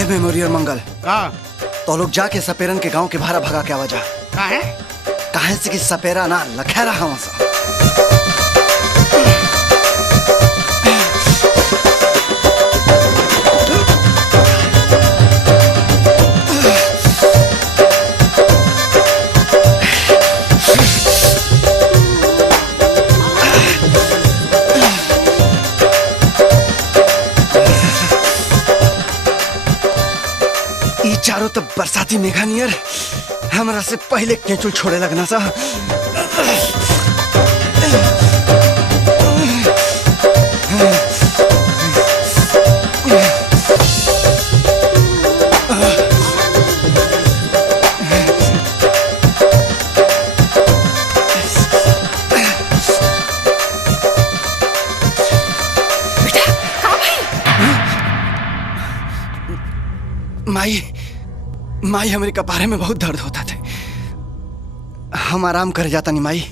ए मेमोरियल मंगल का तो लोग जाके सपेरन के गांव के भारा भगा के आवाजा का है काहे से कि सपेरा ना लखेरा हम सा चारों तो बरसाती मेघा नियर हमरा से पहले केचुल छोड़े लगना सा। माई माई हमारे कपारे में बहुत दर्द होता था। हम आराम कर जाता नहीं माई।